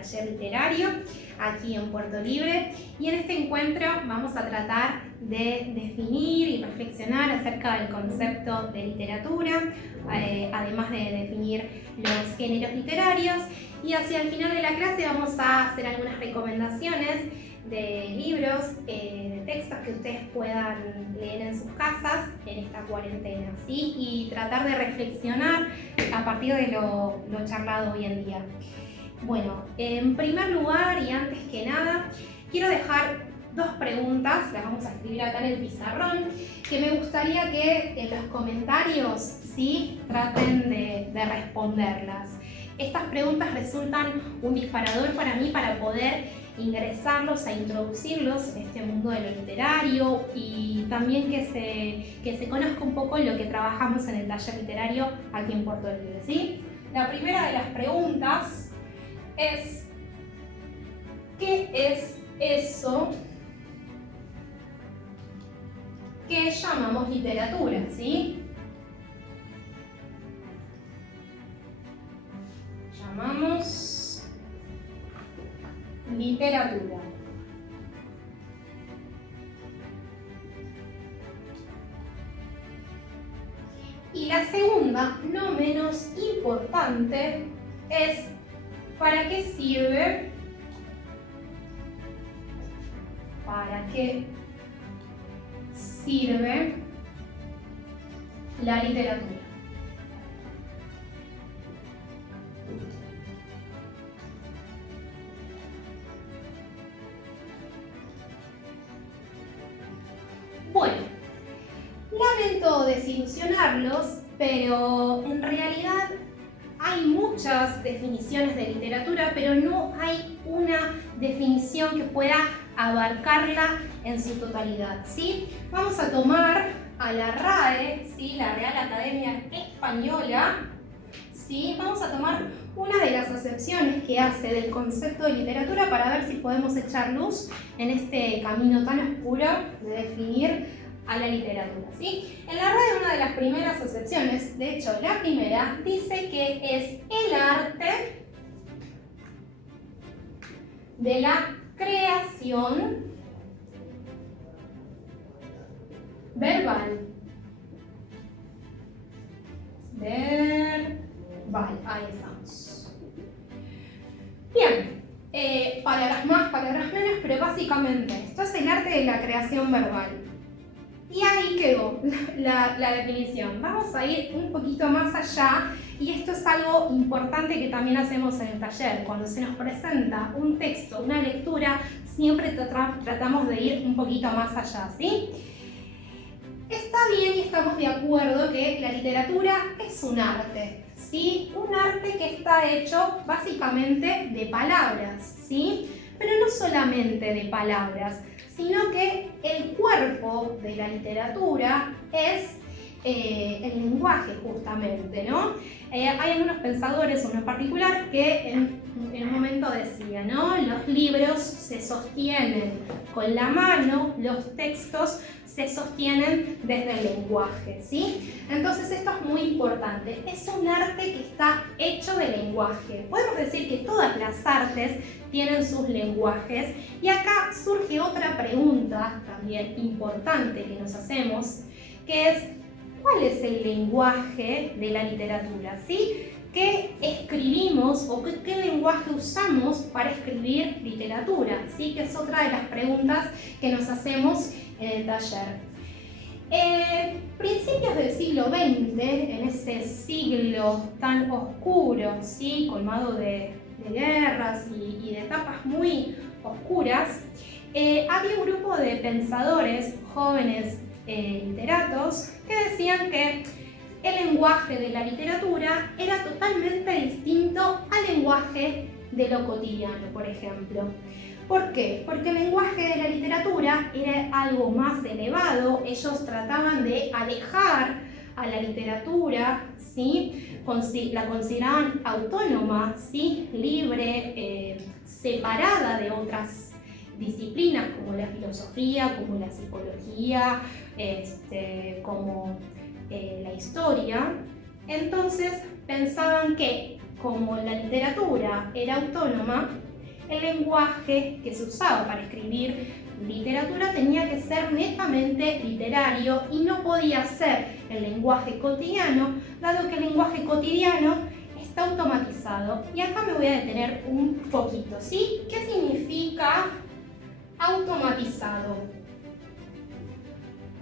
taller literario aquí en Puerto Libre, y en este encuentro vamos a tratar de definir y reflexionar acerca del concepto de literatura, además de definir los géneros literarios, y hacia el final de la clase vamos a hacer algunas recomendaciones de libros, de textos que ustedes puedan leer en sus casas en esta cuarentena, ¿sí? Y tratar de reflexionar a partir de lo charlado hoy en día. Bueno, en primer lugar y antes que nada, quiero dejar dos preguntas, las vamos a escribir acá en el pizarrón, que me gustaría que en los comentarios, ¿sí?, traten de responderlas. Estas preguntas resultan un disparador para mí para poder ingresarlos, a introducirlos en este mundo de lo literario, y también que se conozca un poco lo que trabajamos en el taller literario aquí en Puerto Libre, ¿sí? La primera de las preguntas es: ¿qué es eso que llamamos literatura? ¿Sí? Llamamos literatura. Y la segunda, no menos importante, es: ¿para qué sirve? ¿Para qué sirve la literatura? Bueno, lamento desilusionarlos, pero en realidad hay muchas definiciones de literatura, pero no hay una definición que pueda abarcarla en su totalidad, ¿sí? Vamos a tomar a la RAE, ¿sí?, la Real Academia Española, ¿sí? Vamos a tomar una de las acepciones que hace del concepto de literatura para ver si podemos echar luz en este camino tan oscuro de definir a la literatura, ¿sí? En la RAE, una de las primeras acepciones, de hecho la primera, dice que es el arte de la creación verbal. Ahí estamos. Bien, palabras más, palabras menos, pero básicamente esto es el arte de la creación verbal. Y ahí quedó la definición. Vamos a ir un poquito más allá, y esto es algo importante que también hacemos en el taller. Cuando se nos presenta un texto, una lectura, siempre tratamos de ir un poquito más allá, ¿sí? Está bien y estamos de acuerdo que la literatura es un arte, ¿sí? Un arte que está hecho básicamente de palabras, ¿sí? Pero no solamente de palabras, sino que el cuerpo de la literatura es el lenguaje, justamente, ¿no? Hay algunos pensadores, uno en particular, que en un momento decía, ¿no? Los libros se sostienen con la mano, los textos se sostienen desde el lenguaje, ¿sí? Entonces esto es muy importante. Es un arte que está hecho de lenguaje. Podemos decir que todas las artes tienen sus lenguajes, y acá surge otra pregunta también importante que nos hacemos, que es: ¿cuál es el lenguaje de la literatura? ¿Sí? ¿Qué escribimos o qué lenguaje usamos para escribir literatura? ¿Sí? Que es otra de las preguntas que nos hacemos en el taller. Principios del siglo XX, en ese siglo tan oscuro, ¿sí?, colmado de guerras y de etapas muy oscuras, había un grupo de pensadores, jóvenes literatos, que decían que el lenguaje de la literatura era totalmente distinto al lenguaje de lo cotidiano, por ejemplo. ¿Por qué? Porque el lenguaje de la literatura era algo más elevado. Ellos trataban de alejar a la literatura, ¿sí? La consideraban autónoma, ¿sí?, libre, separada de otras disciplinas como la filosofía, como la psicología, como la historia. Entonces pensaban que como la literatura era autónoma, el lenguaje que se usaba para escribir literatura tenía que ser netamente literario y no podía ser el lenguaje cotidiano, dado que el lenguaje cotidiano está automatizado. Y acá me voy a detener un poquito, ¿sí? ¿Qué significa automatizado?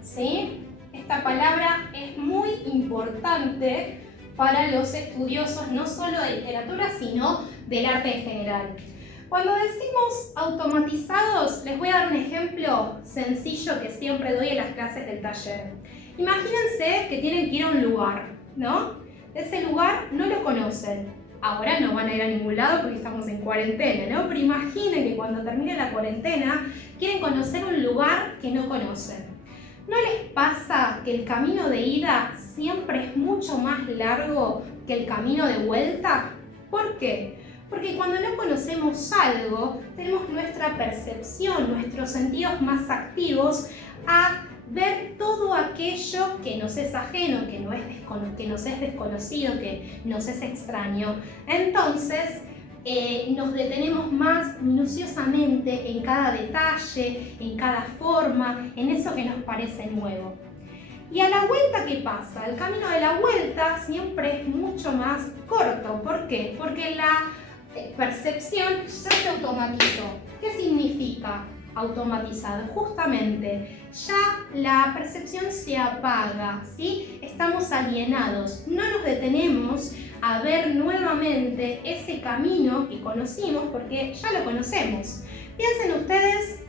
¿Sí? Esta palabra es muy importante para los estudiosos no solo de literatura, sino del arte en general. Cuando decimos automatizados, les voy a dar un ejemplo sencillo que siempre doy en las clases del taller. Imagínense que tienen que ir a un lugar, ¿no? Ese lugar no lo conocen. Ahora no van a ir a ningún lado porque estamos en cuarentena, ¿no? Pero imaginen que cuando termine la cuarentena quieren conocer un lugar que no conocen. ¿No les pasa que el camino de ida siempre es mucho más largo que el camino de vuelta? ¿Por qué? Porque cuando no conocemos algo, tenemos nuestra percepción, nuestros sentidos más activos a ver todo aquello que nos es ajeno, que nos es desconocido, que nos es extraño. Entonces, nos detenemos más minuciosamente en cada detalle, en cada forma, en eso que nos parece nuevo. Y a la vuelta, ¿qué pasa? El camino de la vuelta siempre es mucho más corto. ¿Por qué? Porque la percepción ya se automatizó. ¿Qué significa automatizado? Justamente, ya la percepción se apaga, ¿sí? Estamos alienados, no nos detenemos a ver nuevamente ese camino que conocimos porque ya lo conocemos. Piensen ustedes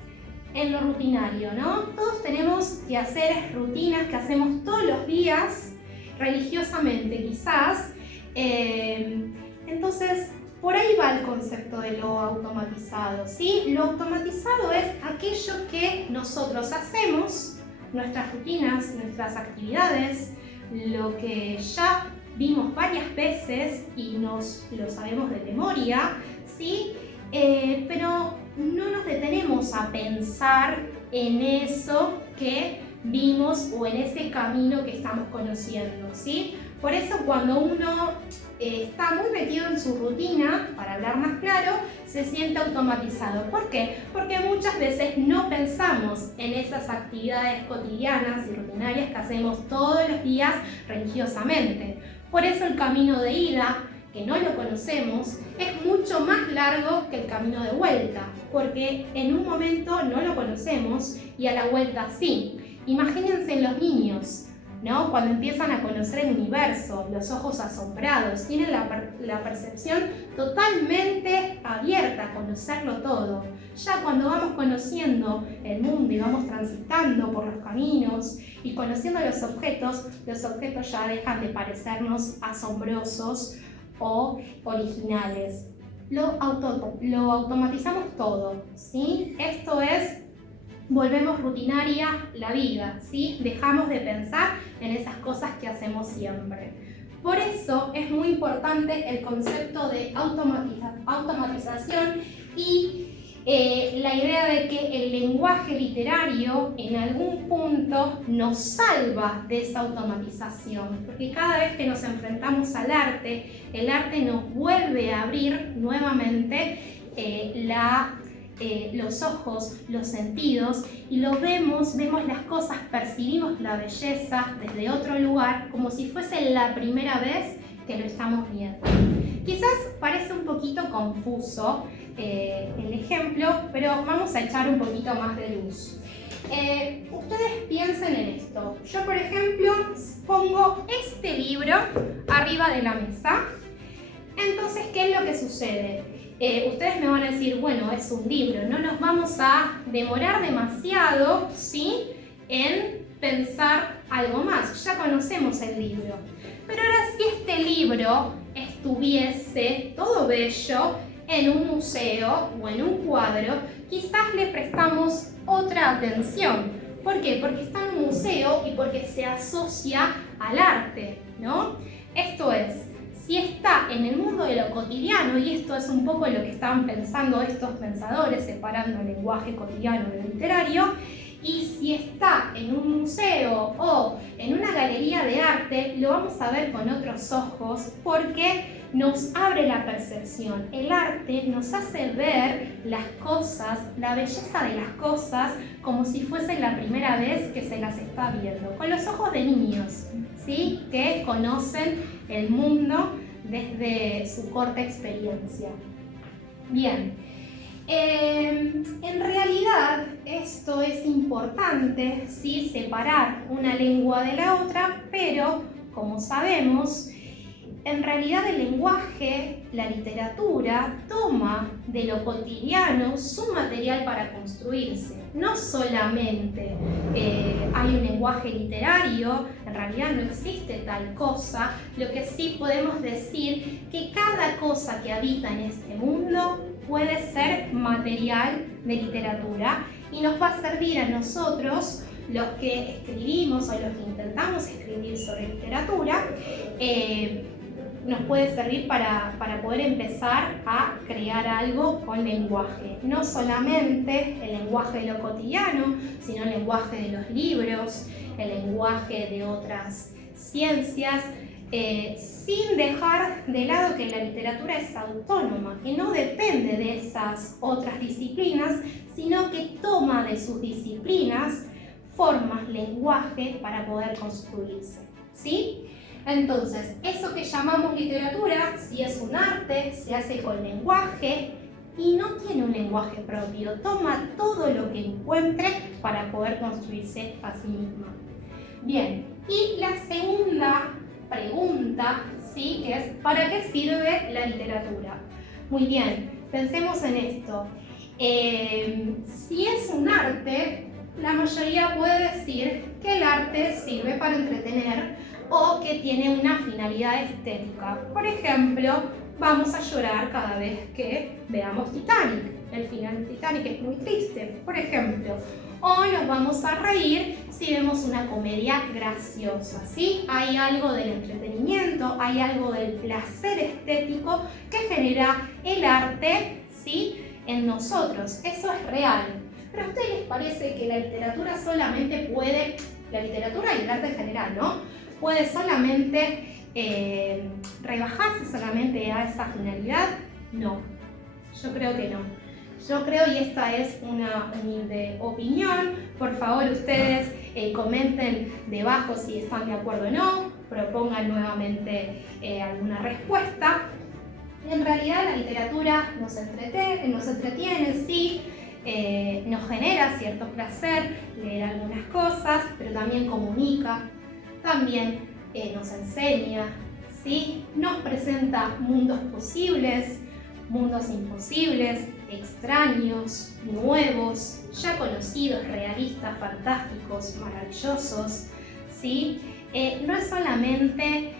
en lo rutinario, ¿no? Todos tenemos que hacer rutinas que hacemos todos los días, religiosamente quizás. Entonces, por ahí va el concepto de lo automatizado, ¿sí? Lo automatizado es aquello que nosotros hacemos, nuestras rutinas, nuestras actividades, lo que ya vimos varias veces y lo sabemos de memoria, ¿sí? Pero no nos detenemos a pensar en eso que vimos o en ese camino que estamos conociendo, ¿sí? Por eso cuando uno está muy metido en su rutina, para hablar más claro, se siente automatizado. ¿Por qué? Porque muchas veces no pensamos en esas actividades cotidianas y rutinarias que hacemos todos los días religiosamente. Por eso el camino de ida, que no lo conocemos, es mucho más largo que el camino de vuelta, porque en un momento no lo conocemos y a la vuelta sí. Imagínense en los niños, ¿no? Cuando empiezan a conocer el universo, los ojos asombrados, tienen la percepción totalmente abierta a conocerlo todo. Ya cuando vamos conociendo el mundo y vamos transitando por los caminos y conociendo los objetos ya dejan de parecernos asombrosos o originales. Lo automatizamos todo, ¿sí? Esto es, volvemos rutinaria la vida, ¿sí? Dejamos de pensar en esas cosas que hacemos siempre. Por eso es muy importante el concepto de automatización y la idea de que el lenguaje literario en algún punto nos salva de esa automatización, porque cada vez que nos enfrentamos al arte, el arte nos vuelve a abrir nuevamente los ojos, los sentidos, y lo vemos las cosas, percibimos la belleza desde otro lugar, como si fuese la primera vez que lo estamos viendo. Quizás parece un poquito confuso el ejemplo, pero vamos a echar un poquito más de luz. Ustedes piensen en esto. Yo, por ejemplo, pongo este libro arriba de la mesa. Entonces, ¿qué es lo que sucede? Ustedes me van a decir, bueno, es un libro, no nos vamos a demorar demasiado, ¿sí?, en pensar algo más. Ya conocemos el libro. Pero ahora, si este libro estuviese todo bello en un museo o en un cuadro, quizás le prestamos otra atención. ¿Por qué? Porque está en un museo y porque se asocia al arte, ¿no? Esto es, si está en el mundo de lo cotidiano, y esto es un poco lo que estaban pensando estos pensadores, separando el lenguaje cotidiano de lo literario, y si está en un museo o en una galería de arte, lo vamos a ver con otros ojos porque nos abre la percepción. El arte nos hace ver las cosas, la belleza de las cosas, como si fuese la primera vez que se las está viendo, con los ojos de niños, ¿sí? Que conocen el mundo desde su corta experiencia. Bien, en realidad esto es importante, ¿sí? Separar una lengua de la otra, pero como sabemos, en realidad el lenguaje, la literatura, toma de lo cotidiano su material para construirse. No solamente hay un lenguaje literario, en realidad no existe tal cosa, lo que sí podemos decir que cada cosa que habita en este mundo puede ser material de literatura y nos va a servir a nosotros, los que escribimos o los que intentamos escribir sobre literatura, nos puede servir para poder empezar a crear algo con lenguaje. No solamente el lenguaje de lo cotidiano, sino el lenguaje de los libros, el lenguaje de otras ciencias, sin dejar de lado que la literatura es autónoma, que no depende de esas otras disciplinas, sino que toma de sus disciplinas formas, lenguaje para poder construirse, ¿sí? Entonces, eso que llamamos literatura, si es un arte, se hace con lenguaje y no tiene un lenguaje propio, toma todo lo que encuentre para poder construirse a sí misma. Bien, y la segunda pregunta, ¿sí? Que es, ¿para qué sirve la literatura? Muy bien, pensemos en esto. Si es un arte, la mayoría puede decir que el arte sirve para entretener o que tiene una finalidad estética. Por ejemplo, vamos a llorar cada vez que veamos Titanic. El final de Titanic es muy triste, por ejemplo. O nos vamos a reír si vemos una comedia graciosa, ¿sí? Hay algo del entretenimiento, hay algo del placer estético que genera el arte, ¿sí? En nosotros. Eso es real. Pero a ustedes les parece que la literatura solamente puede, la literatura y el arte en general, ¿no? Puede solamente rebajarse solamente a esa finalidad? No, yo creo que no. Yo creo, y esta es una humilde opinión, por favor ustedes comenten debajo si están de acuerdo o no, propongan nuevamente alguna respuesta. En realidad la literatura nos entretiene, sí, nos genera cierto placer leer algunas cosas, pero también comunica, también nos enseña, ¿sí? Nos presenta mundos posibles, mundos imposibles, extraños, nuevos, ya conocidos, realistas, fantásticos, maravillosos, ¿sí? No es solamente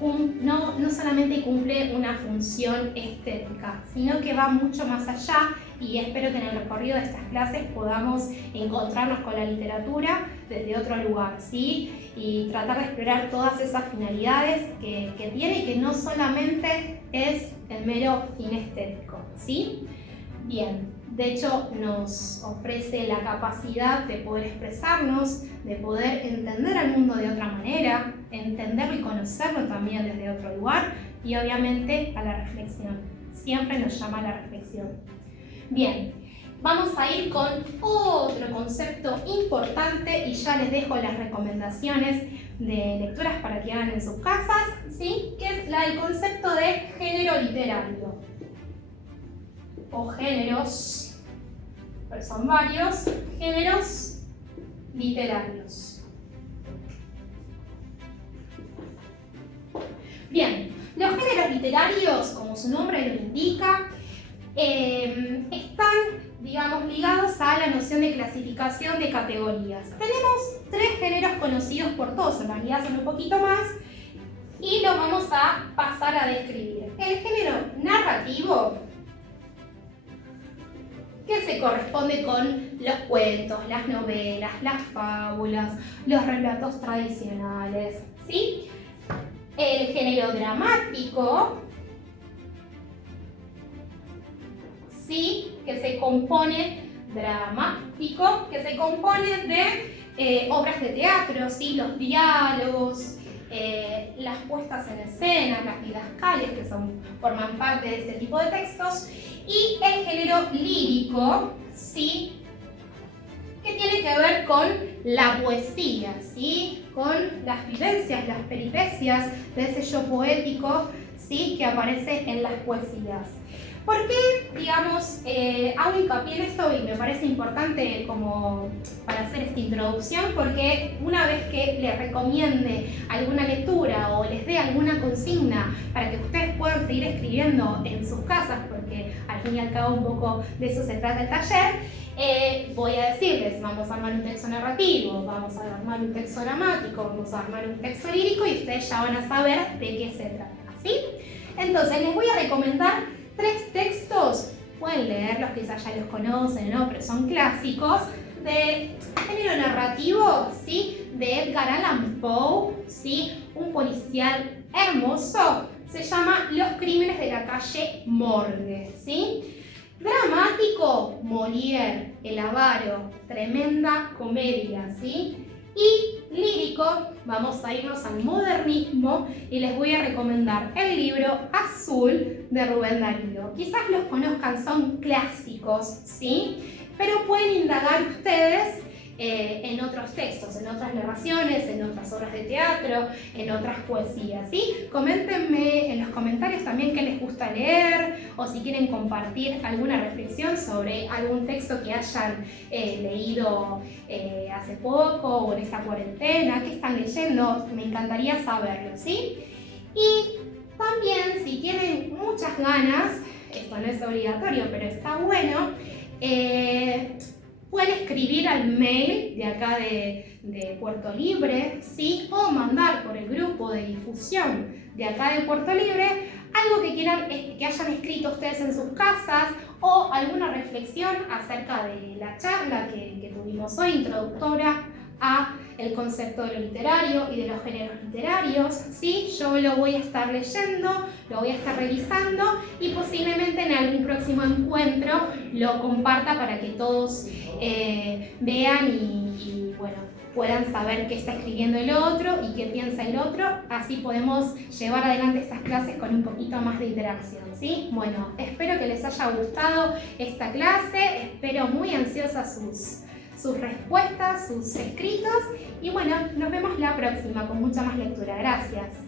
no solamente cumple una función estética, sino que va mucho más allá, y espero que en el recorrido de estas clases podamos encontrarnos con la literatura desde otro lugar, ¿sí? Y tratar de explorar todas esas finalidades que tiene y que no solamente es el mero fin estético, ¿sí? Bien, de hecho nos ofrece la capacidad de poder expresarnos, de poder entender al mundo de otra manera, entenderlo y conocerlo también desde otro lugar, y obviamente a la reflexión. Siempre nos llama a la reflexión. Bien, vamos a ir con otro concepto importante y ya les dejo las recomendaciones de lecturas para que hagan en sus casas, ¿sí? Que es el concepto de género literario o géneros, pero son varios géneros literarios. Bien, los géneros literarios, como su nombre lo indica, están, digamos, ligados a la noción de clasificación de categorías. Tenemos 3 géneros conocidos por todos, en realidad son un poquito más, y los vamos a pasar a describir. El género narrativo, que se corresponde con los cuentos, las novelas, las fábulas, los relatos tradicionales, ¿sí? El género dramático, sí, que se compone de obras de teatro, ¿sí? Los diálogos, las puestas en escena, las didascalias que forman parte de este tipo de textos, y el género lírico, ¿sí? Que tiene que ver con la poesía, ¿sí? Con las vivencias, las peripecias de ese yo poético, ¿sí? Que aparece en las poesías. ¿Por qué, digamos, hago hincapié en esto y me parece importante como para hacer esta introducción? Porque una vez que les recomiende alguna lectura o les dé alguna consigna para que ustedes puedan seguir escribiendo en sus casas, porque al fin y al cabo un poco de eso se trata el taller, voy a decirles, vamos a armar un texto narrativo, vamos a armar un texto dramático, vamos a armar un texto lírico y ustedes ya van a saber de qué se trata, ¿sí? Entonces les voy a recomendar 3 textos, pueden leerlos, quizás ya los conocen, ¿no? Pero son clásicos, de género narrativo, ¿sí? De Edgar Allan Poe, ¿sí? Un policial hermoso, se llama Los crímenes de la calle Morgue, ¿sí? Dramático, Molière, El avaro, tremenda comedia, ¿sí? Y lírico, vamos a irnos al modernismo y les voy a recomendar el libro Azul de Rubén Darío. Quizás los conozcan, son clásicos, ¿sí? Pero pueden indagar ustedes en otros textos, en otras narraciones, en otras obras de teatro, en otras poesías, ¿sí? Coméntenme en los comentarios también qué les gusta leer o si quieren compartir alguna reflexión sobre algún texto que hayan leído hace poco o en esta cuarentena, qué están leyendo, me encantaría saberlo, ¿sí? Y también si tienen muchas ganas, esto no es obligatorio, pero está bueno, pueden escribir al mail de acá de Puerto Libre, ¿sí? O mandar por el grupo de difusión de acá de Puerto Libre algo que quieran que hayan escrito ustedes en sus casas o alguna reflexión acerca de la charla que tuvimos hoy, introductora a el concepto de lo literario y de los géneros literarios, ¿sí? Yo lo voy a estar leyendo, lo voy a estar revisando y posiblemente en algún próximo encuentro lo comparta para que todos vean y bueno, puedan saber qué está escribiendo el otro y qué piensa el otro, así podemos llevar adelante estas clases con un poquito más de interacción, ¿sí? Bueno, espero que les haya gustado esta clase, espero muy ansiosa sus respuestas, sus escritos y bueno, nos vemos la próxima con mucha más lectura. Gracias.